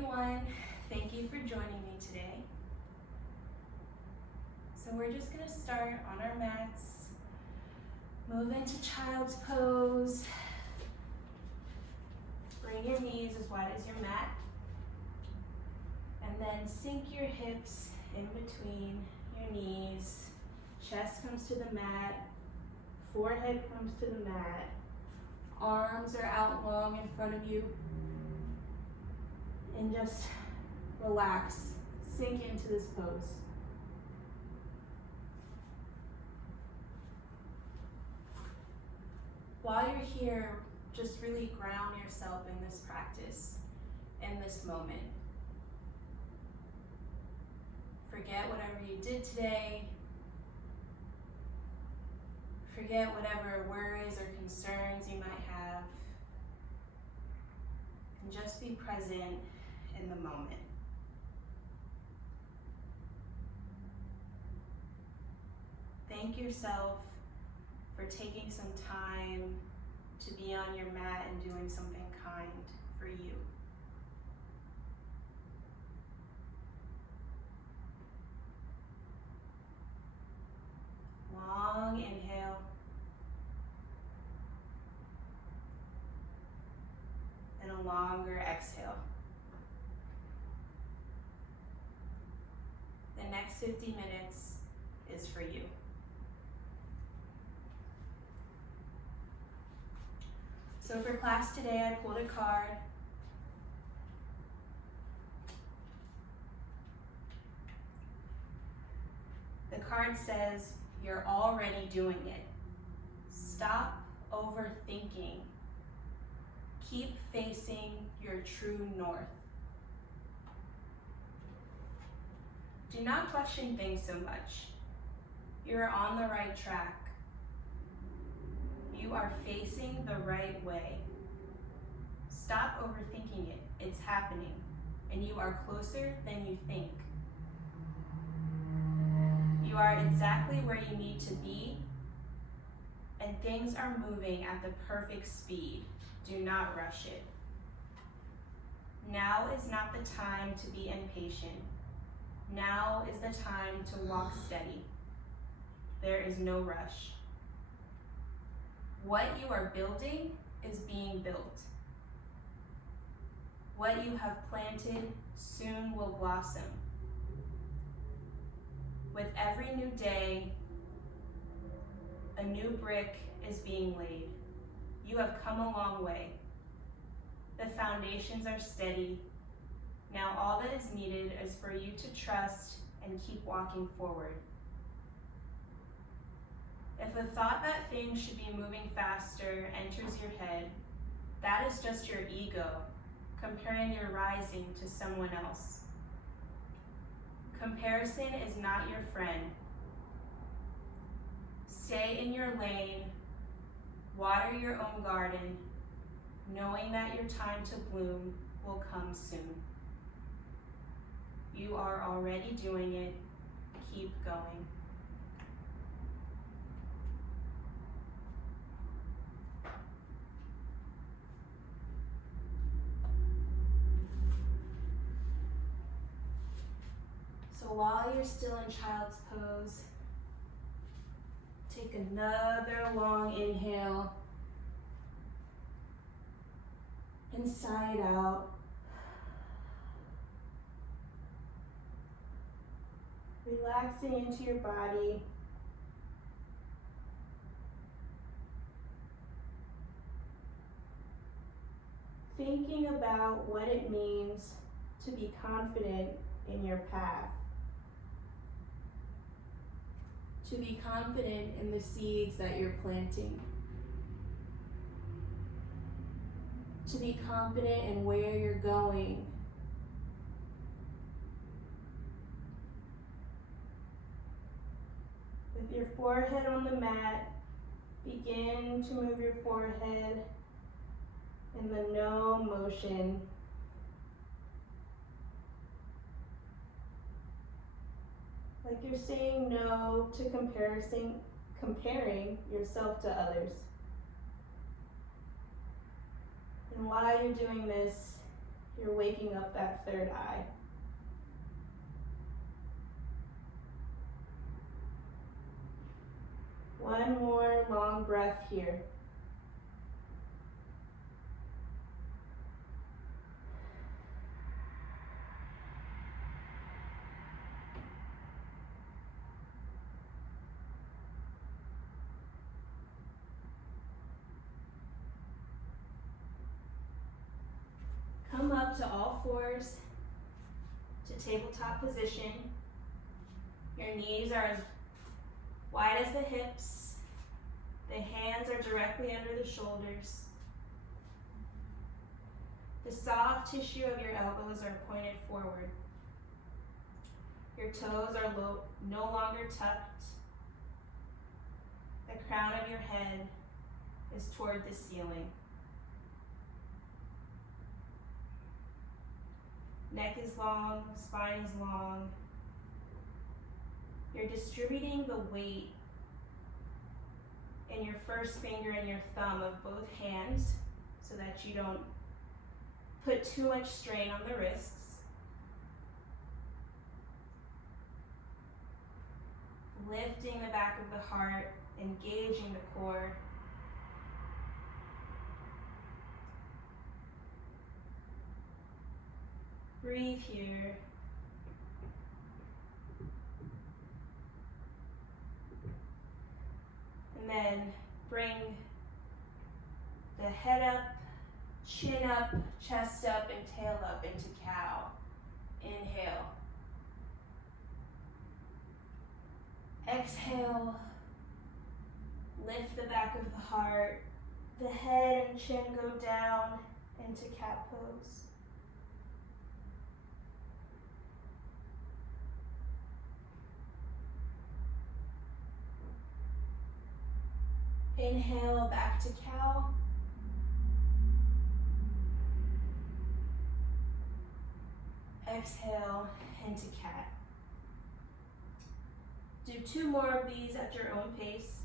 everyone, thank you for joining me today. So we're just going to start on our mats, move into child's pose, bring your knees as wide as your mat, and then sink your hips in between your knees, chest comes to the mat, forehead comes to the mat, arms are out long in front of you, and just relax, sink into this pose. While you're here, just really ground yourself in this practice, in this moment. Forget whatever you did today. Forget whatever worries or concerns you might have. And just be present in the moment. Thank yourself for taking some time to be on your mat and doing something kind for you. Long inhale. And a longer exhale. The next 50 minutes is for you. So for class today, I pulled a card. The card says, you're already doing it. Stop overthinking. Keep facing your true north. Do not question things so much. You're on the right track. You are facing the right way. Stop overthinking it. It's happening, and you are closer than you think. You are exactly where you need to be, and things are moving at the perfect speed. Do not rush it. Now is not the time to be impatient. Now is the time to walk steady. There is no rush. What you are building is being built. What you have planted soon will blossom. With every new day, a new brick is being laid. You have come a long way. The foundations are steady. Now all that is needed is for you to trust and keep walking forward. If the thought that things should be moving faster enters your head, that is just your ego comparing your rising to someone else. Comparison is not your friend. Stay in your lane, water your own garden, knowing that your time to bloom will come soon. You are already doing it. Keep going. So while you're still in child's pose, take another long inhale, inside out. Relaxing into your body. Thinking about what it means to be confident in your path. To be confident in the seeds that you're planting. To be confident in where you're going. With your forehead on the mat, begin to move your forehead in the no motion. Like you're saying no to comparing yourself to others. And while you're doing this, You're waking up that third eye. One more long breath here. Come up to all fours to tabletop position. Your knees are as wide as the hips. The hands are directly under the shoulders. The soft tissue of your elbows are pointed forward. Your toes are no longer tucked. The crown of your head is toward the ceiling. Neck is long, spine is long. You're distributing the weight in your first finger and your thumb of both hands so that you don't put too much strain on the wrists. Lifting the back of the heart, engaging the core. Breathe here. And then bring the head up, chin up, chest up, and tail up into cow. Inhale. Exhale. Lift the back of the heart. The head and chin go down into cat pose. Inhale, back to cow. Exhale, into cat. Do 2 more of these at your own pace.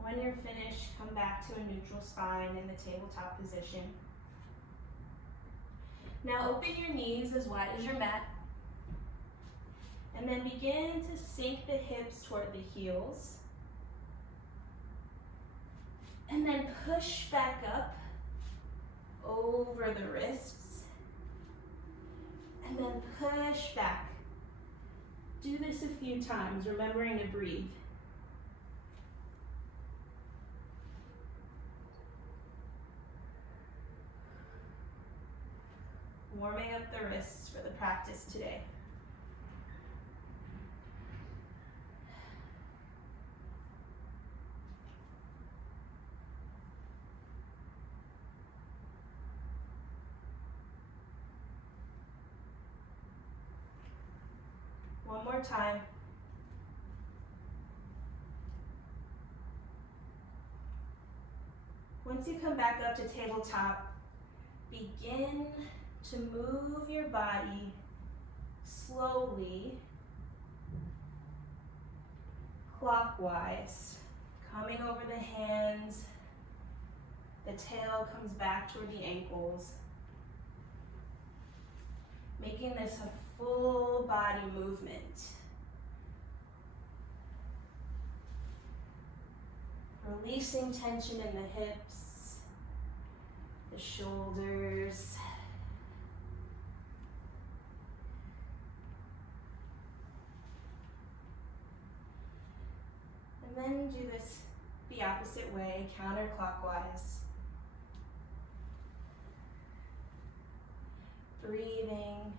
When you're finished, come back to a neutral spine in the tabletop position. Now open your knees as wide as your mat. And then begin to sink the hips toward the heels. And then push back up over the wrists. And then push back. Do this a few times, remembering to breathe. Warming up the wrists for the practice today. One more time. Once you come back up to tabletop, begin to move your body slowly, clockwise, coming over the hands. The tail comes back toward the ankles, making this a full body movement. Releasing tension in the hips, the shoulders. And then do this the opposite way, counterclockwise. Breathing.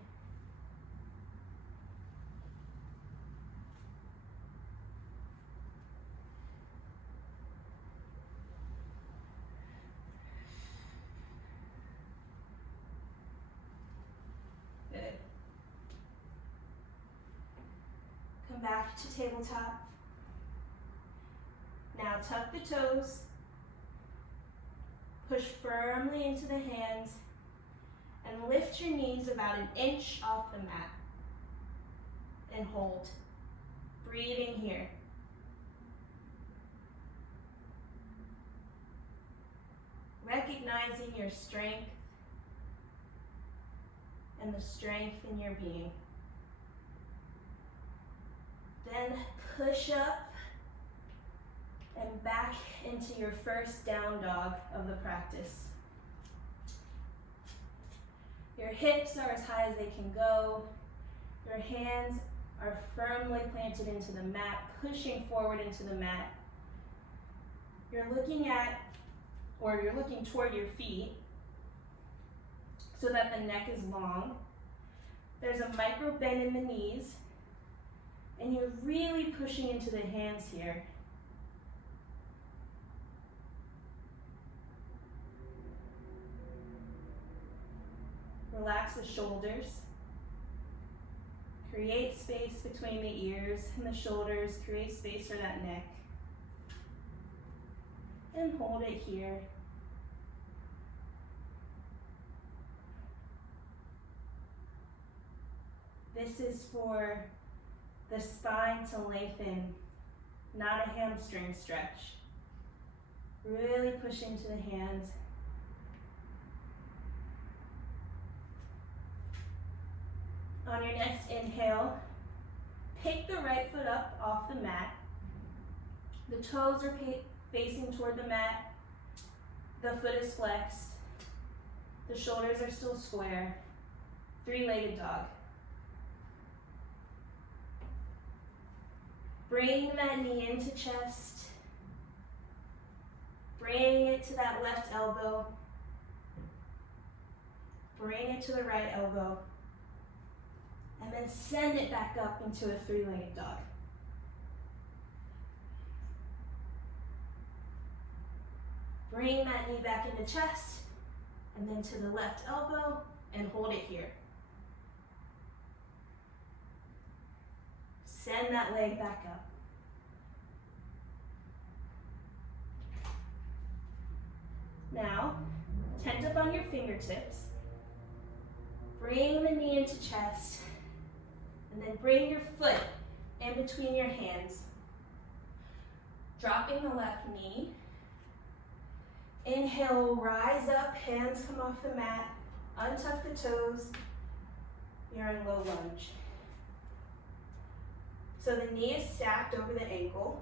Good. come back to tabletop. Now tuck the toes, push firmly into the hands, and lift your knees about an inch off the mat. And hold. Breathing here. Recognizing your strength and the strength in your being. Then push up and back into your first down dog of the practice. Your hips are as high as they can go. Your hands are firmly planted into the mat, pushing forward into the mat. You're looking toward your feet so that the neck is long. There's a micro bend in the knees, and you're really pushing into the hands here. Relax the shoulders. Create space between the ears and the shoulders. Create space for that neck. And hold it here. This is for the spine to lengthen, not a hamstring stretch. Really push into the hands. On your next inhale, pick the right foot up off the mat. The toes are facing toward the mat. The foot is flexed. The shoulders are still square. Three-legged dog. Bring that knee into chest. Bring it to that left elbow. Bring it to the right elbow. And then send it back up into a three-legged dog. Bring that knee back into chest, and then to the left elbow, and hold it here. Send that leg back up. Now, tent up on your fingertips. Bring the knee into chest. And then bring your foot in between your hands. Dropping the left knee. Inhale, rise up, hands come off the mat. Untuck the toes. You're in low lunge. So the knee is stacked over the ankle.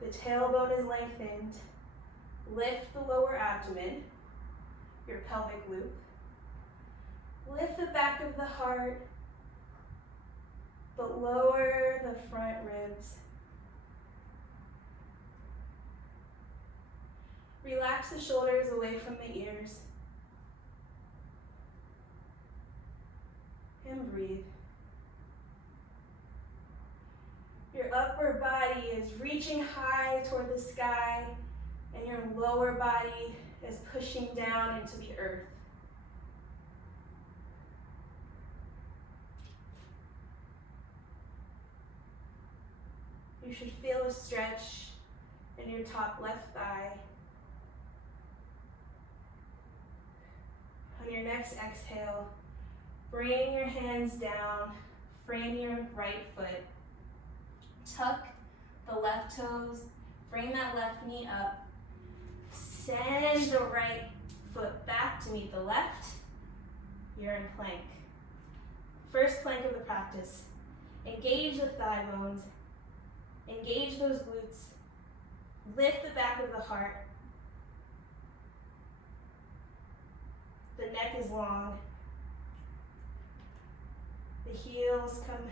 The tailbone is lengthened. Lift the lower abdomen, your pelvic loop. Lift the back of the heart, but lower the front ribs. Relax the shoulders away from the ears. And breathe. Your upper body is reaching high toward the sky, and your lower body is pushing down into the earth. You should feel a stretch in your top left thigh. On your next exhale, bring your hands down, frame your right foot. Tuck the left toes, bring that left knee up. Send the right foot back to meet the left. You're in plank. First plank of the practice. Engage the thigh bones. Engage those glutes. Lift the back of the heart. The neck is long. The heels come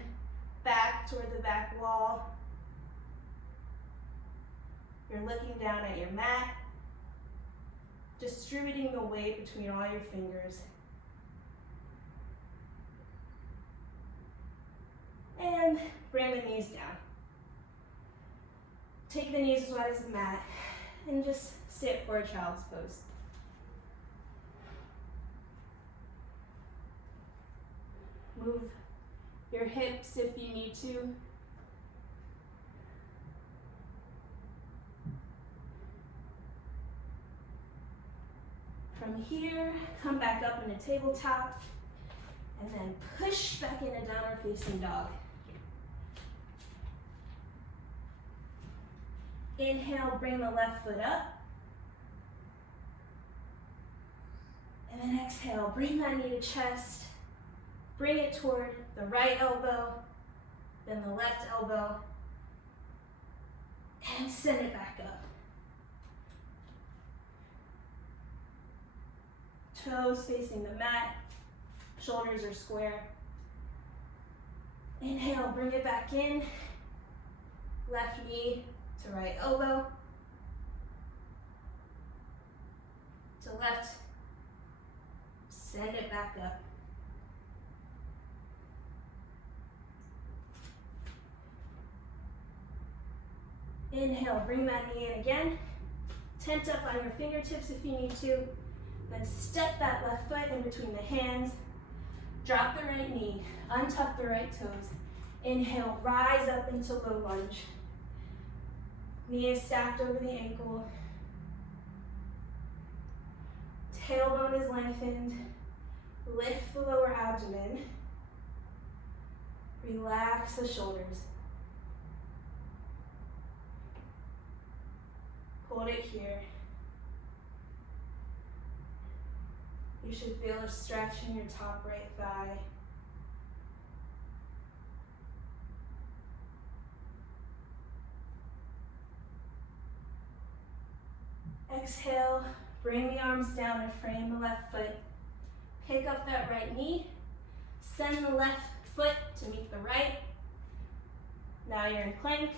back toward the back wall. You're looking down at your mat, distributing the weight between all your fingers. And bring the knees down. Take the knees as wide as the mat and just sit for a child's pose. Move your hips if you need to. From here, come back up in a tabletop, and then push back into downward facing dog. Inhale, bring the left foot up. And then exhale, bring that knee to chest. Bring it toward the right elbow, then the left elbow, and send it back up. Toes facing the mat, shoulders are square. Inhale, bring it back in. Left knee to right elbow. To left, send it back up. Inhale, bring that knee in again. Tent up on your fingertips if you need to. Then step that left foot in between the hands. Drop the right knee, untuck the right toes. Inhale, rise up into low lunge. Knee is stacked over the ankle. Tailbone is lengthened. Lift the lower abdomen. Relax the shoulders. Hold it here. You should feel a stretch in your top right thigh. Exhale, bring the arms down and frame the left foot. Pick up that right knee. Send the left foot to meet the right. Now you're in plank.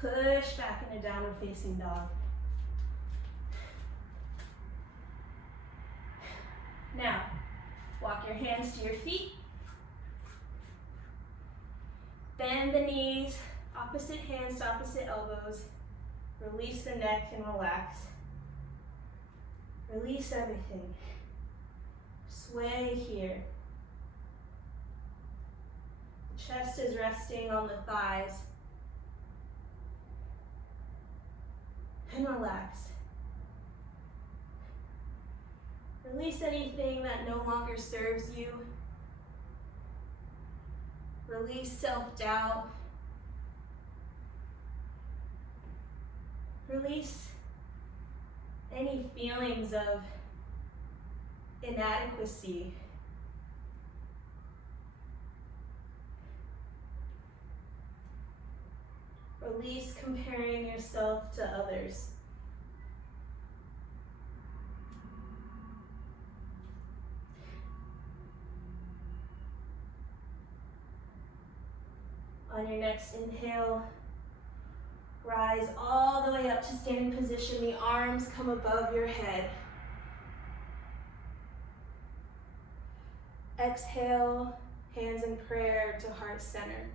Push back into downward facing dog. Now, walk your hands to your feet. Bend the knees, opposite hands to opposite elbows. Release the neck and relax. Release everything. Sway here. Chest is resting on the thighs. And relax. Release anything that no longer serves you. Release self-doubt. Release any feelings of inadequacy. Release comparing yourself to others. On your next inhale, rise all the way up to standing position. The arms come above your head. Exhale, hands in prayer to heart center.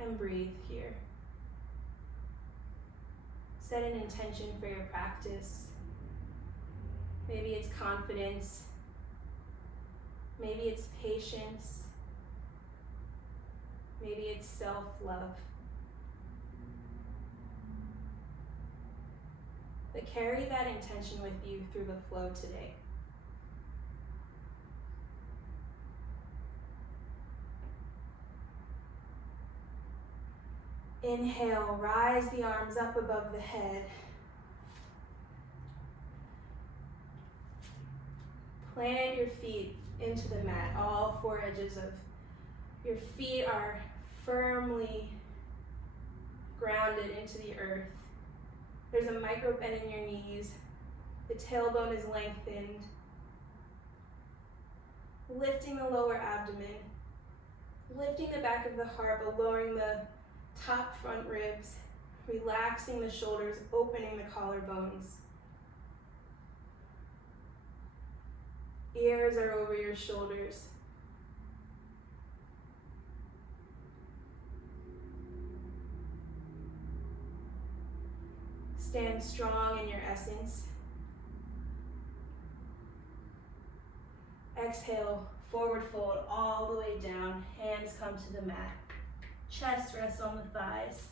And breathe here. Set an intention for your practice. Maybe it's confidence. Maybe it's patience. Maybe it's self-love. But carry that intention with you through the flow today. Inhale, rise the arms up above the head. Plant your feet into the mat. All four edges of your feet are firmly grounded into the earth. There's a micro bend in your knees. The tailbone is lengthened. Lifting the lower abdomen. Lifting the back of the heart, but lowering the top front ribs, relaxing the shoulders, opening the collarbones. Ears are over your shoulders. Stand strong in your essence. Exhale, forward fold all the way down. Hands come to the mat. Chest rests on the thighs.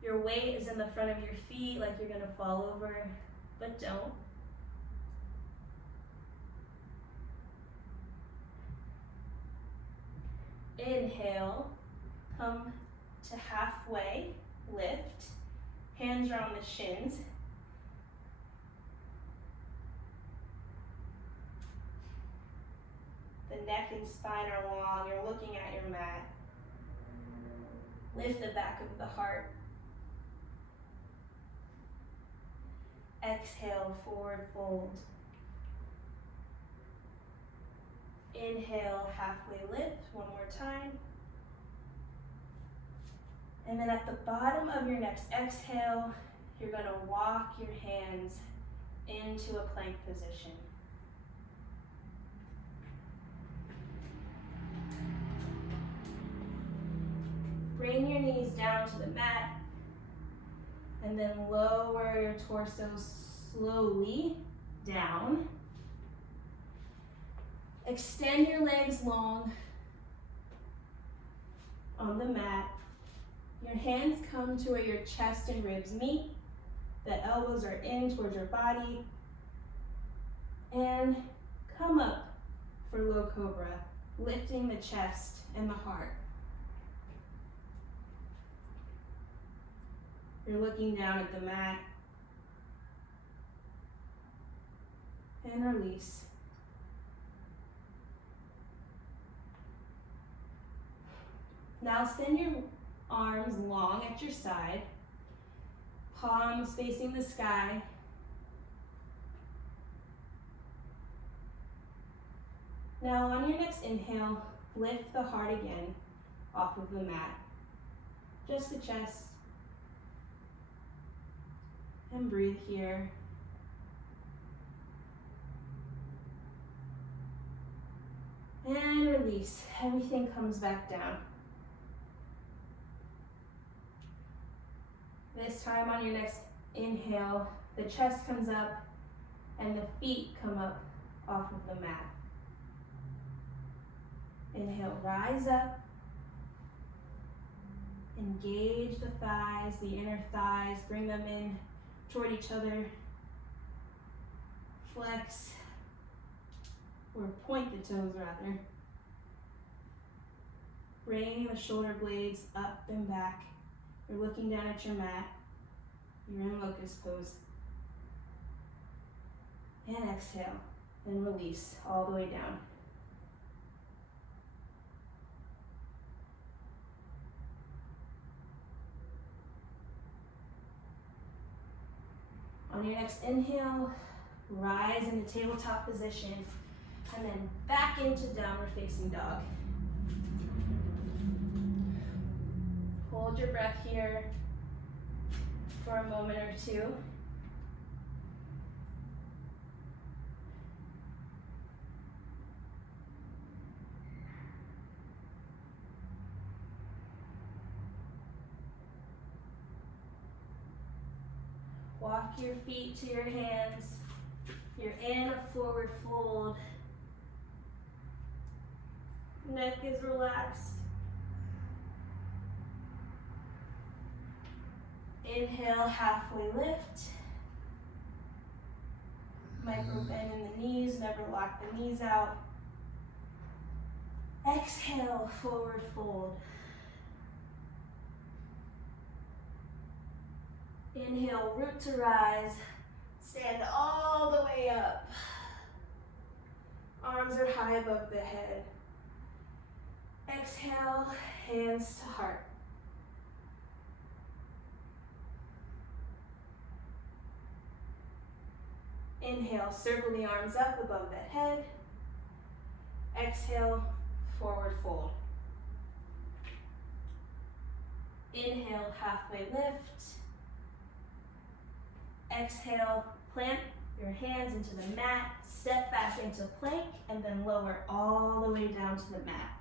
Your weight is in the front of your feet like you're gonna fall over, but don't. Inhale, come to halfway, lift. Hands are on the shins. The neck and spine are long. You're looking at your mat. Lift the back of the heart. Exhale, forward fold. Inhale, halfway lift, one more time. And then at the bottom of your next exhale, you're gonna walk your hands into a plank position. Bring your knees down to the mat, and then lower your torso slowly down. Extend your legs long on the mat. Your hands come to where your chest and ribs meet. The elbows are in towards your body. And come up for low cobra, lifting the chest and the heart. You're looking down at the mat. And release. Now send your arms long at your side, palms facing the sky. Now on your next inhale, lift the heart again off of the mat, just the chest. And breathe here. And release. Everything comes back down. This time on your next inhale, the chest comes up and the feet come up off of the mat. Inhale, rise up. Engage the thighs, the inner thighs, bring them in toward each other. Flex, or point the toes rather. Bring the shoulder blades up and back. You're looking down at your mat. You're in locust pose. And exhale, and release all the way down. On your next inhale, rise into tabletop position, and then back into downward facing dog. Hold your breath here for a moment or two. Walk your feet to your hands. You're in a forward fold. Neck is relaxed. Inhale, halfway lift. Micro bend in the knees, never lock the knees out. Exhale, forward fold. Inhale, root to rise. Stand all the way up. Arms are high above the head. Exhale, hands to heart. Inhale, circle the arms up above the head. Exhale, forward fold. Inhale, halfway lift. Exhale, plant your hands into the mat, step back into plank, and then lower all the way down to the mat.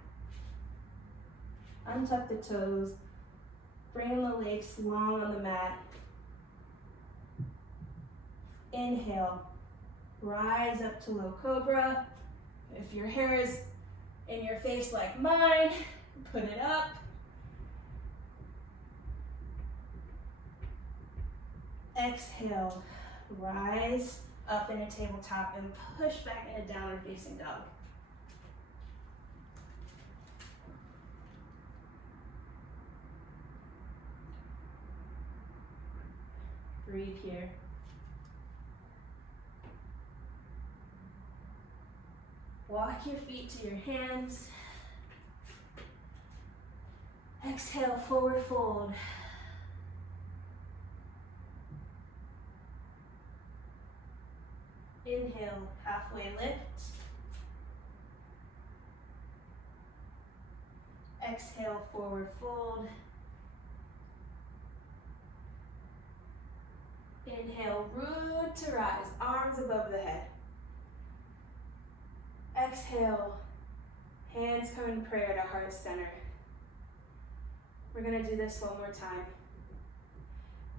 Untuck the toes, bring the legs long on the mat. Inhale, rise up to low cobra. If your hair is in your face like mine, put it up. Exhale, rise up in a tabletop and push back in a downward facing dog. Breathe here. Walk your feet to your hands. Exhale, forward fold. Inhale, halfway lift. Exhale, forward fold. Inhale, root to rise, arms above the head. Exhale, hands come in prayer to heart center. We're gonna do this one more time.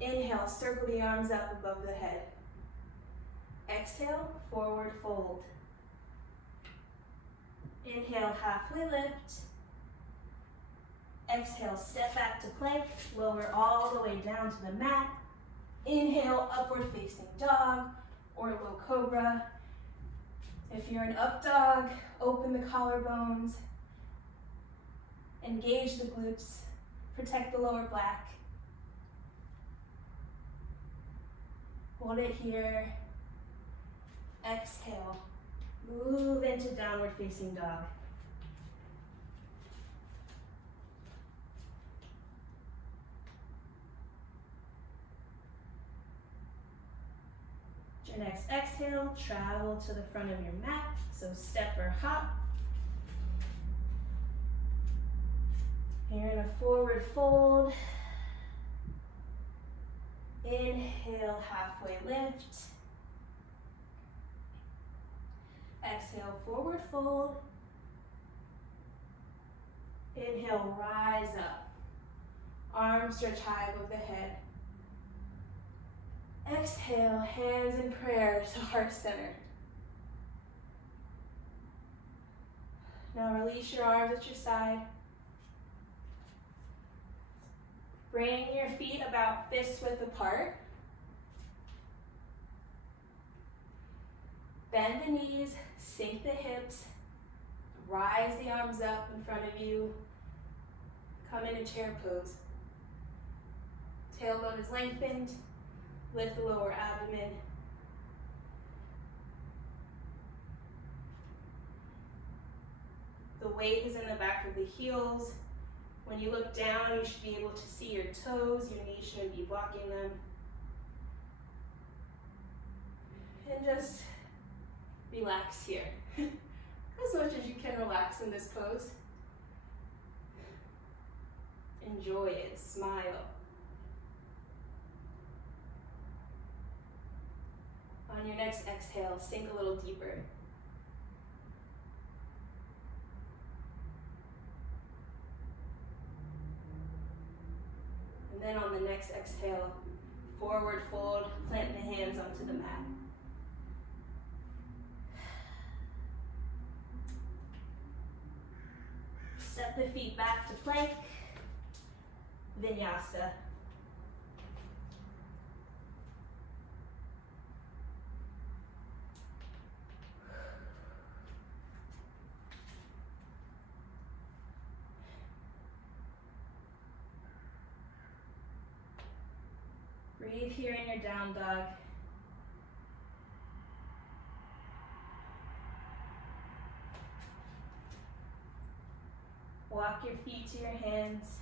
Inhale, circle the arms up above the head. Exhale, forward fold. Inhale, halfway lift. Exhale, step back to plank, lower all the way down to the mat. Inhale, upward facing dog or low cobra. If you're an up dog, open the collarbones, engage the glutes, protect the lower back. Hold it here. Exhale, move into downward facing dog. Your next exhale, travel to the front of your mat, so step or hop. You're in a forward fold. Inhale, halfway lift. Exhale, forward fold. Inhale, rise up. Arms stretch high above the head. Exhale, hands in prayer to heart center. Now release your arms at your side. Bring your feet about fist width apart. Bend the knees, sink the hips, rise the arms up in front of you. Come in a chair pose. Tailbone is lengthened. Lift the lower abdomen. The weight is in the back of the heels. When you look down, you should be able to see your toes. Your knees shouldn't be blocking them. And just relax here. As much as you can relax in this pose. Enjoy it, smile. On your next exhale, sink a little deeper. And then on the next exhale, forward fold, plant the hands onto the mat. Step the feet back to plank, vinyasa. Breathe here in your down dog. Walk your feet to your hands.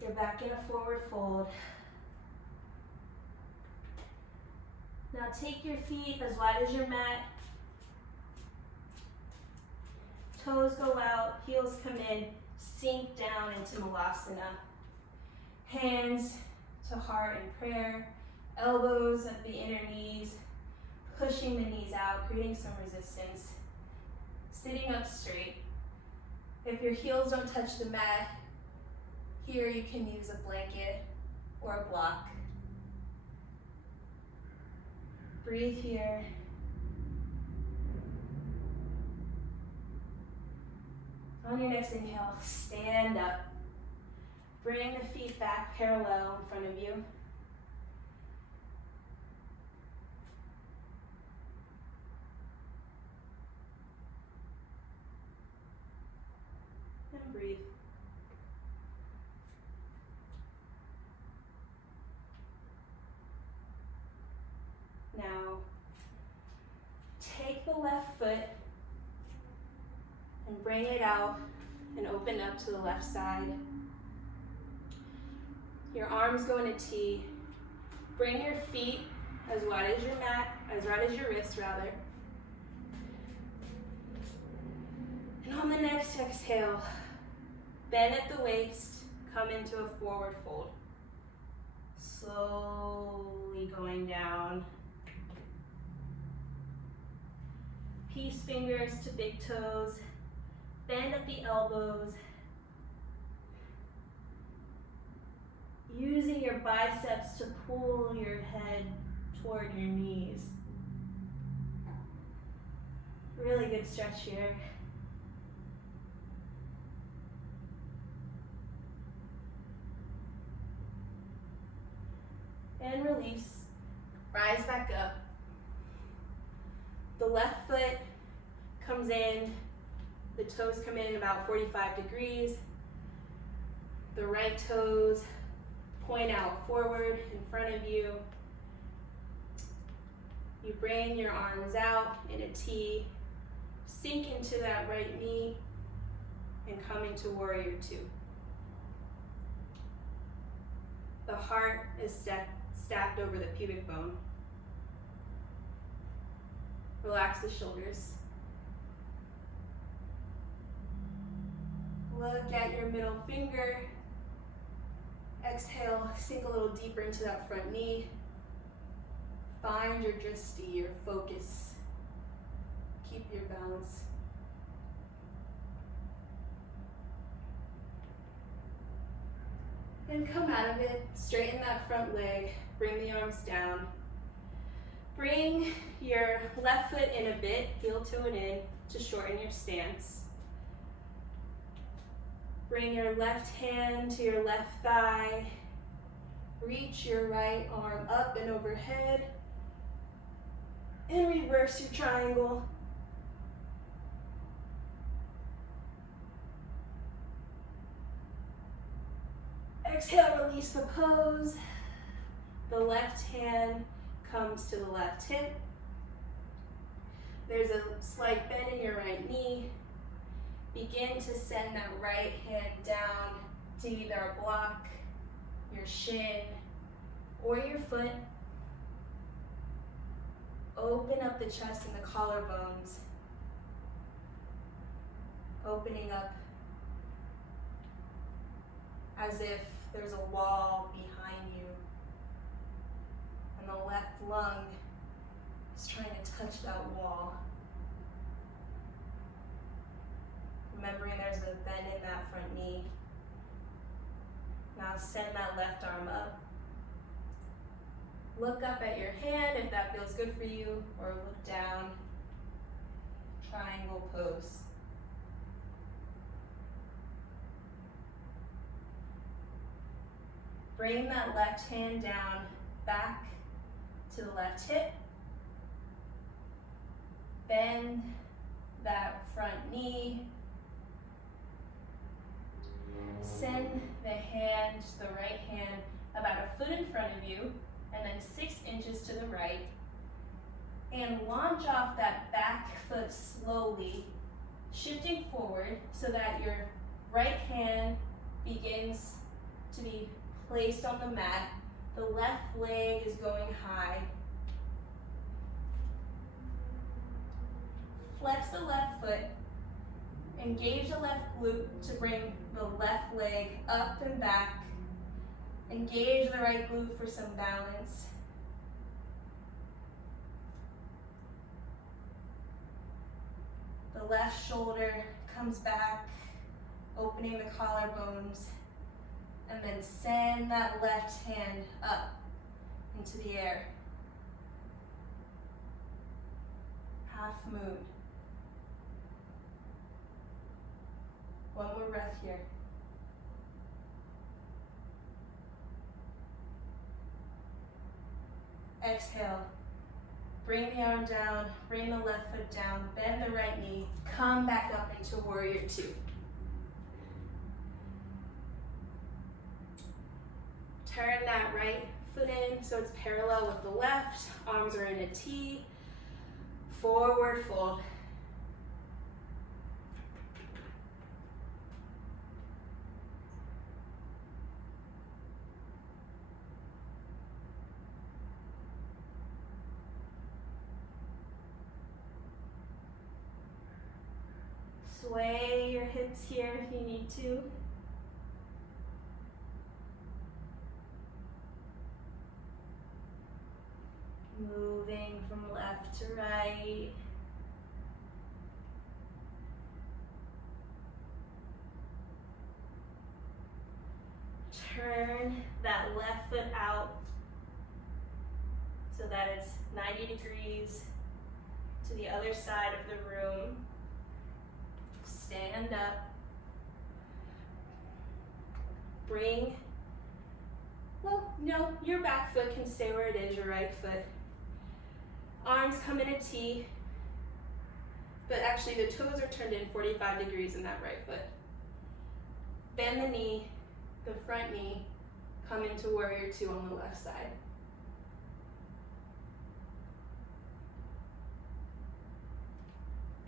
You're back in a forward fold. Now take your feet as wide as your mat. Toes go out, heels come in, sink down into Malasana. Hands to heart in prayer, elbows at the inner knees, pushing the knees out, creating some resistance. Sitting up straight. If your heels don't touch the mat, here you can use a blanket or a block. Breathe here. On your next inhale, stand up. Bring the feet back parallel in front of you. And breathe. Now, take the left foot and bring it out and open up to the left side. Your arms go in a T. Bring your feet as wide as your mat, as wide as your wrist rather. And on the next exhale, bend at the waist, come into a forward fold. Slowly going down. Peace fingers to big toes. Bend at the elbows. Using your biceps to pull your head toward your knees. Really good stretch here. And release. Rise back up. The left foot comes in. The toes come in about 45 degrees. The right toes point out forward in front of you. You bring your arms out in a T. Sink into that right knee and come into warrior two. The heart is stacked over the pubic bone. Relax the shoulders. Look at your middle finger. Exhale, sink a little deeper into that front knee. Find your drishti, your focus. Keep your balance. And come out of it, straighten that front leg, bring the arms down. Bring your left foot in a bit, heel toe it in, to shorten your stance. Bring your left hand to your left thigh. Reach your right arm up and overhead. And reverse your triangle. Exhale, release the pose. The left hand comes to the left hip. There's a slight bend in your right knee. Begin to send that right hand down to either block your shin or your foot. Open up the chest and the collarbones. Opening up as if there's a wall behind you. And the left lung is trying to touch that wall. Remembering there's a bend in that front knee. Now send that left arm up. Look up at your hand if that feels good for you, or look down. Triangle pose. Bring that left hand down, back to the left hip. Bend that front knee. Send the hand, the right hand, about a foot in front of you, and then 6 inches to the right. And launch off that back foot slowly, shifting forward so that your right hand begins to be placed on the mat. The left leg is going high. Flex the left foot. Engage the left glute to bring the left leg up and back. Engage the right glute for some balance. The left shoulder comes back, opening the collarbones, and then send that left hand up into the air. half moon. One more breath here. Exhale. Bring the arm down, bring the left foot down, bend the right knee, come back up into warrior two. Turn that right foot in so it's parallel with the left, arms are in a T, forward fold. Sway your hips here if you need to. Moving from left to right. Turn that left foot out so that it's 90 degrees to the other side of the room. Stand up. Bring, well, no, your back foot can stay where it is, your right foot. Arms come in a T, but actually the toes are turned in 45 degrees in that right foot. Bend the knee, the front knee, come into warrior two on the left side.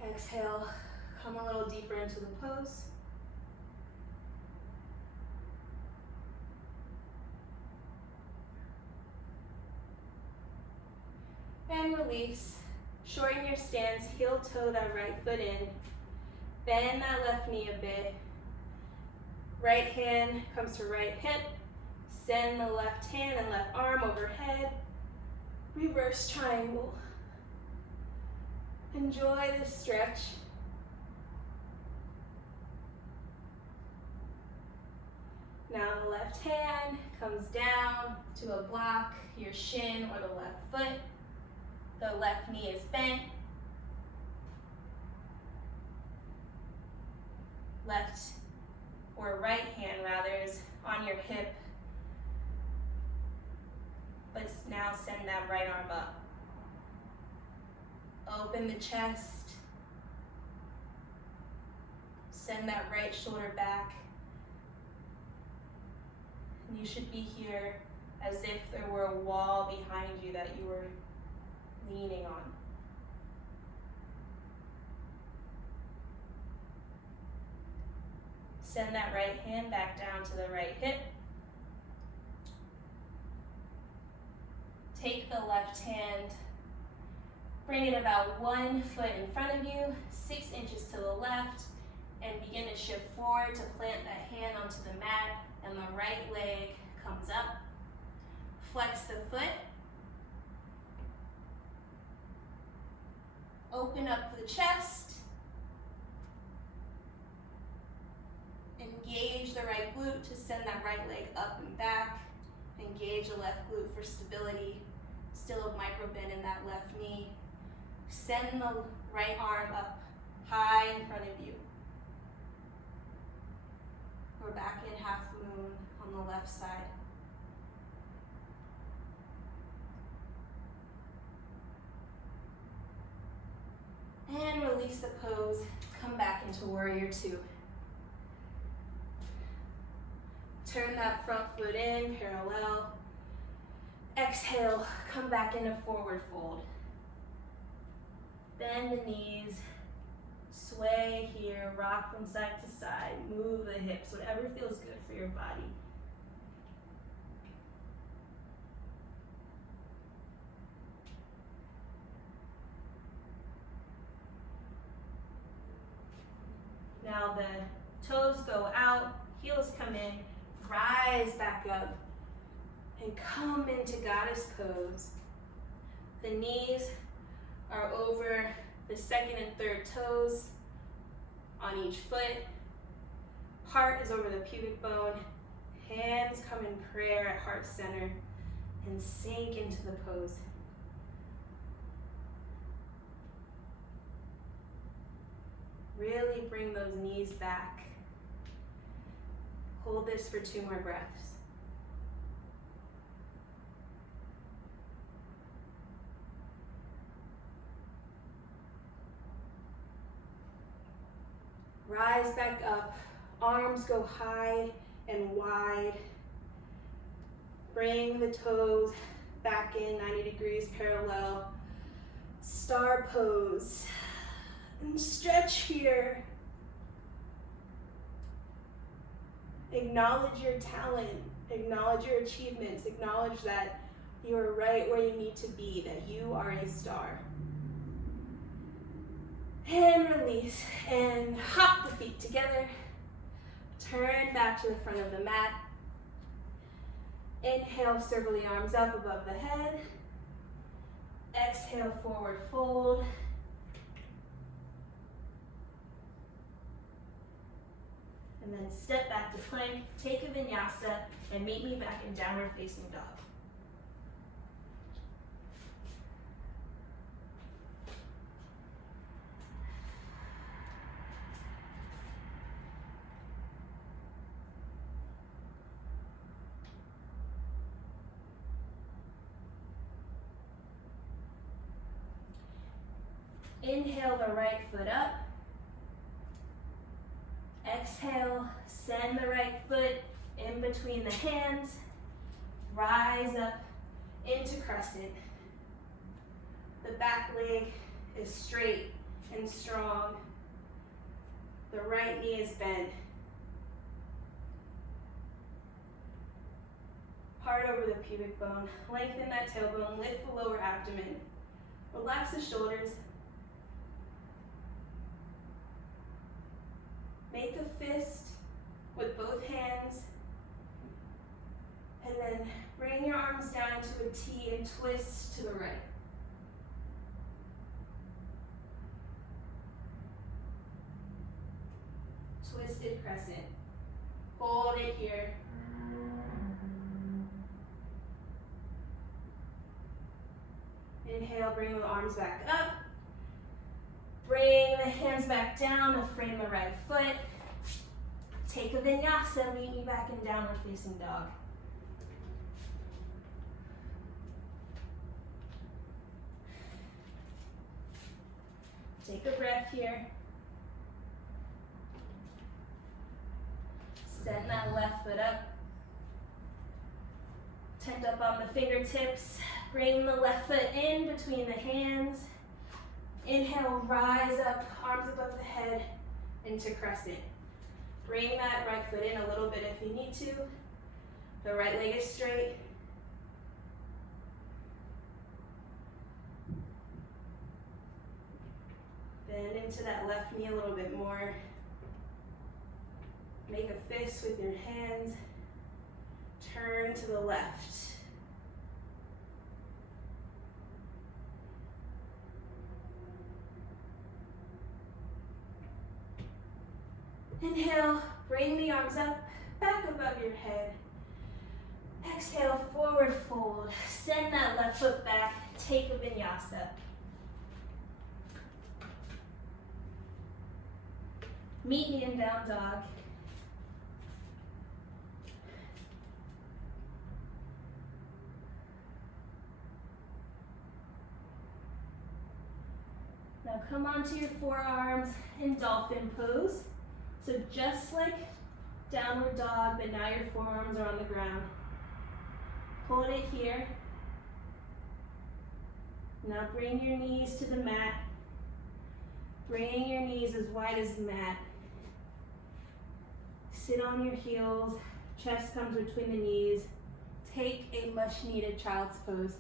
Exhale, come a little deeper into the pose. And release. Shorten your stance, heel toe that right foot in. Bend that left knee a bit. Right hand comes to right hip. Send the left hand and left arm overhead. Reverse triangle. Enjoy this stretch. Now the left hand comes down to a block, your shin or the left foot. The left knee is bent. Left or right hand rather is on your hip. But now send that right arm up. Open the chest. Send that right shoulder back. And you should be here as if there were a wall behind you that you were leaning on. Send that right hand back down to the right hip. Take the left hand, bring it about 1 foot in front of you, 6 inches to the left, and begin to shift forward to plant that hand onto the mat, and the right leg comes up. Flex the foot. Open up the chest. Engage the right glute to send that right leg up and back. Engage the left glute for stability. Still a micro bend in that left knee. Send the right arm up high in front of you. We're back in half moon on the left side. And release the pose, come back into warrior two. Turn that front foot in, parallel. Exhale, come back into forward fold. Bend the knees, sway here, rock from side to side, move the hips, whatever feels good for your body. Now the toes go out, heels come in, rise back up, and come into goddess pose. The knees are over the second and third toes on each foot. Heart is over the pubic bone. Hands come in prayer at heart center and sink into the pose. Really bring those knees back. Hold this for 2 more breaths. Rise back up. Arms go high and wide. Bring the toes back in 90 degrees parallel. Star pose. And stretch here. Acknowledge your talent. Acknowledge your achievements. Acknowledge that you are right where you need to be, that you are a star. And release. And hop the feet together. Turn back to the front of the mat. Inhale, circle the arms up above the head. Exhale, forward fold. And then step back to plank, take a vinyasa, and meet me back in downward facing dog. Inhale the right foot up. Exhale, send the right foot in between the hands. Rise up into crescent. The back leg is straight and strong. The right knee is bent. Hard over the pubic bone. Lengthen that tailbone, lift the lower abdomen. Relax the shoulders. Make a fist with both hands, and then bring your arms down into a T and twist to the right. Twisted crescent. Hold it here. Inhale, bring the arms back up. Bring the hands back down to frame the right foot. Take a vinyasa, meet me back in downward facing dog. Take a breath here. Send that left foot up. Tent up on the fingertips. Bring the left foot in between the hands. Inhale, rise up, arms above the head, into crescent. Bring that right foot in a little bit if you need to. The right leg is straight. Bend into that left knee a little bit more. Make a fist with your hands. Turn to the left. Inhale, bring the arms up, back above your head. Exhale, forward fold. Send that left foot back, take a vinyasa. Meet me in down dog. Now come onto your forearms in dolphin pose. So just like downward dog, but now your forearms are on the ground. Hold it here. Now bring your knees to the mat. Bring your knees as wide as the mat. Sit on your heels, chest comes between the knees. Take a much needed child's pose.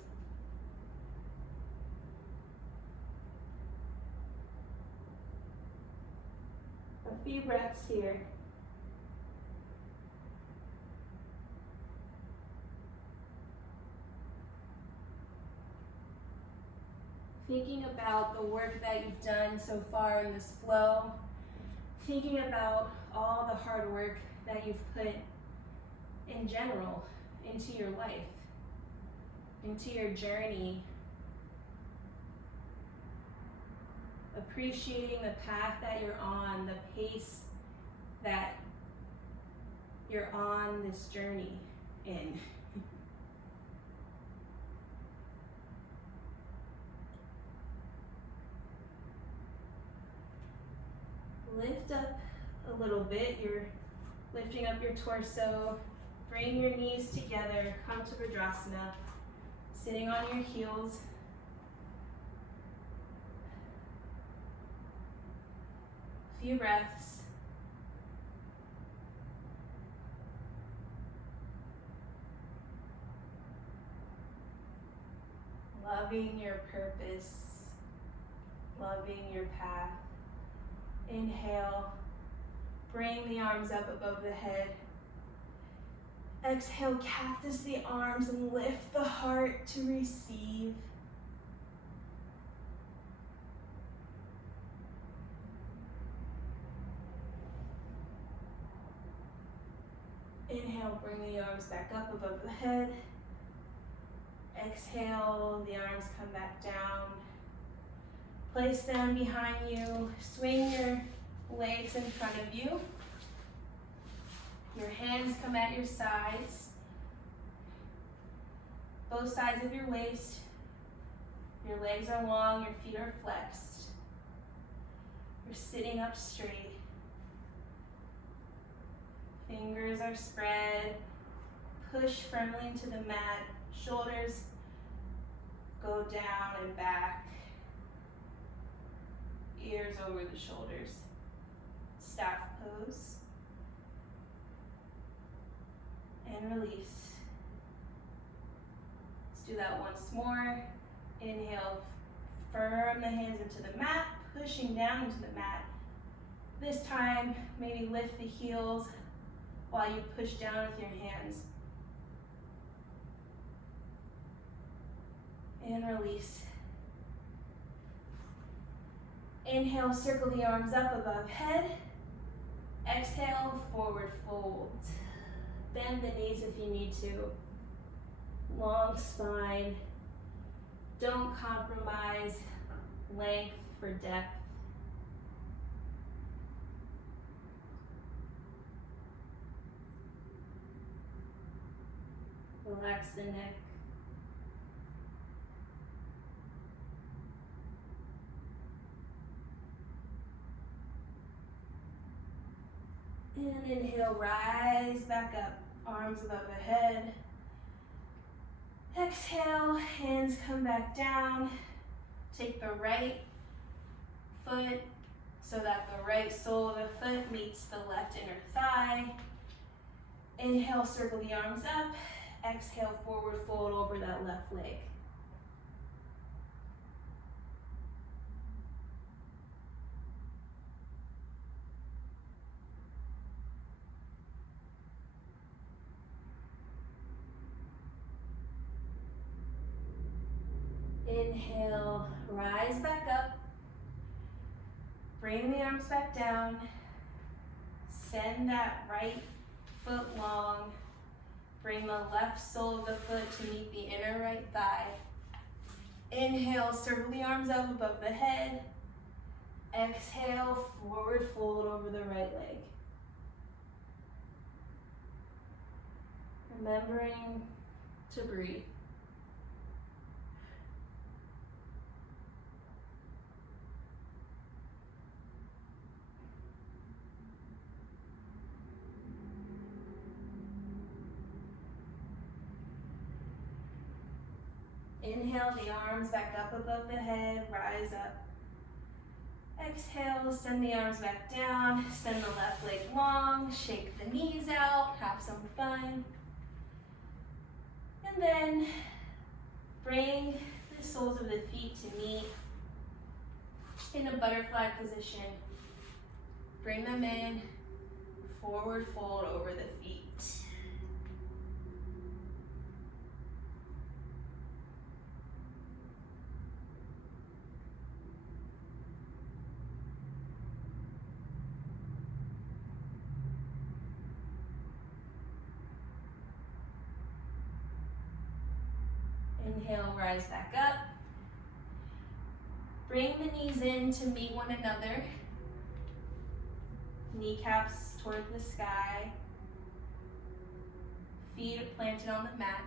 A few breaths here. Thinking about the work that you've done so far in this flow. Thinking about all the hard work that you've put in general into your life, into your journey appreciating the path that you're on, the pace that you're on this journey in. Lift up a little bit. You're lifting up your torso. Bring your knees together. Come to Virdrasana. Sitting on your heels. Few breaths. Loving your purpose. Loving your path. Inhale, bring the arms up above the head. Exhale, cactus the arms and lift the heart to receive. Inhale, bring the arms back up above the head. Exhale, the arms come back down. Place them behind you. Swing your legs in front of you. Your hands come at your sides. Both sides of your waist. Your legs are long, your feet are flexed. You're sitting up straight. Fingers are spread. Push firmly into the mat. Shoulders go down and back. Ears over the shoulders. Staff pose. And release. Let's do that once more. Inhale, firm the hands into the mat, pushing down into the mat. This time, maybe lift the heels while you push down with your hands. And release. Inhale, circle the arms up above head. Exhale, forward fold. Bend the knees if you need to. Long spine. Don't compromise length for depth. Relax the neck. And inhale, rise back up, arms above the head. Exhale, hands come back down. Take the right foot so that the right sole of the foot meets the left inner thigh. Inhale, circle the arms up. Exhale, forward fold over that left leg. Inhale, rise back up. Bring the arms back down. Send that right foot long. Bring the left sole of the foot to meet the inner right thigh. Inhale, circle the arms up above the head. Exhale, forward fold over the right leg. Remembering to breathe. Inhale, the arms back up above the head, rise up. Exhale, send the arms back down, send the left leg long, shake the knees out, have some fun. And then bring the soles of the feet to meet in a butterfly position. Bring them in, forward fold over the feet. Inhale, rise back up. Bring the knees in to meet one another. Kneecaps toward the sky. Feet planted on the mat.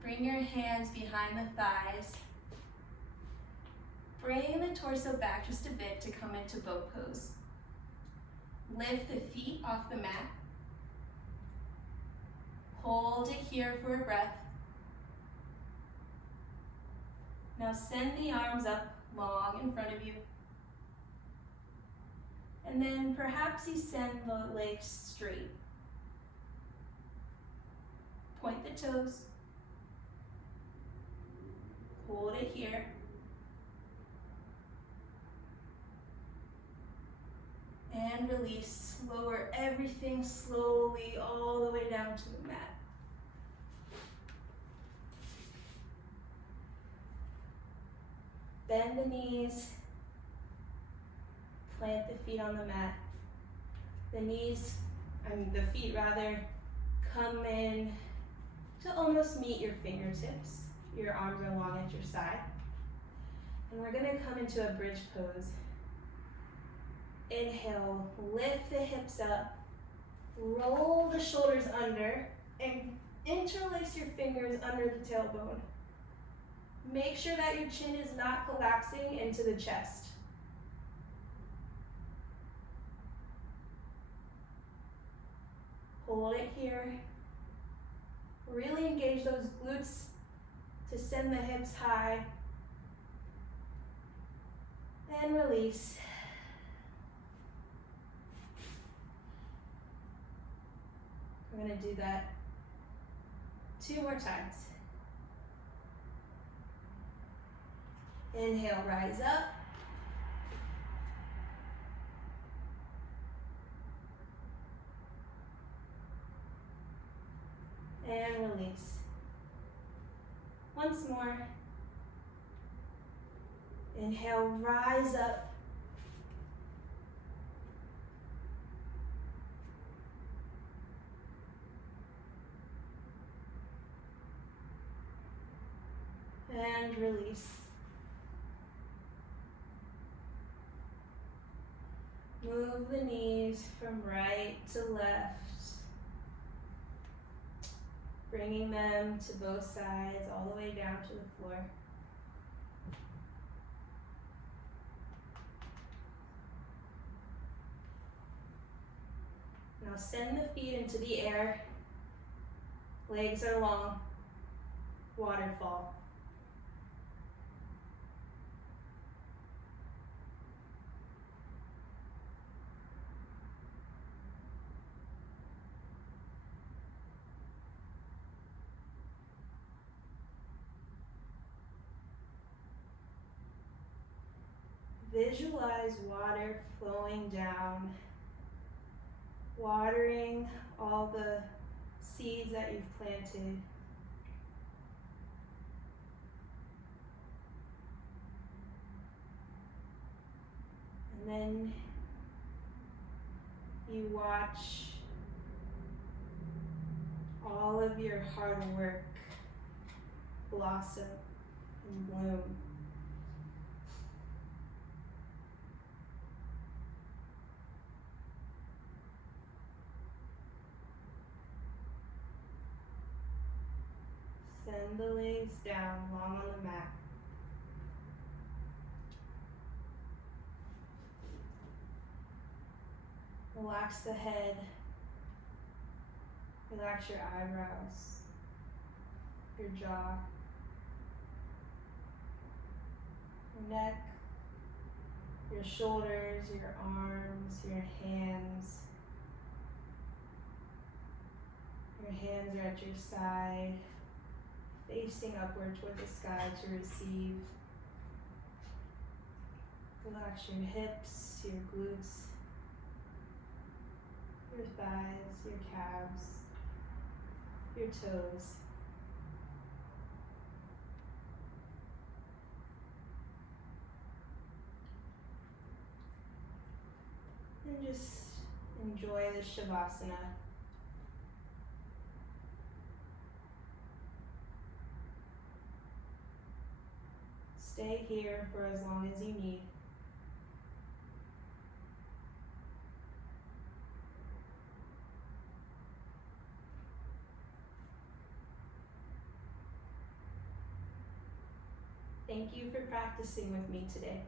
Bring your hands behind the thighs. Bring the torso back just a bit to come into boat pose. Lift the feet off the mat. Hold it here for a breath. Now send the arms up long in front of you. And then perhaps you send the legs straight. Point the toes. Hold it here. And release. Lower everything slowly all the way down to the mat. Bend the knees. Plant the feet on the mat. The feet come in to almost meet your fingertips. Your arms are long at your side. And we're gonna come into a bridge pose. Inhale, lift the hips up, roll the shoulders under, and interlace your fingers under the tailbone. Make sure that your chin is not collapsing into the chest. Hold it here. Really engage those glutes to send the hips high. And release. We're gonna do that 2 more times. Inhale, rise up. And release. Once more. Inhale, rise up. And release. Move the knees from right to left, bringing them to both sides, all the way down to the floor. Now send the feet into the air. Legs are long. Waterfall. Visualize water flowing down, watering all the seeds that you've planted. And then you watch all of your hard work blossom and bloom. Send the legs down, long on the mat. Relax the head. Relax your eyebrows, your jaw, your neck, your shoulders, your arms, your hands. Your hands are at your side, facing upward toward the sky to receive. Relax your hips, your glutes, your thighs, your calves, your toes. And just enjoy the Shavasana. Stay here for as long as you need. Thank you for practicing with me today.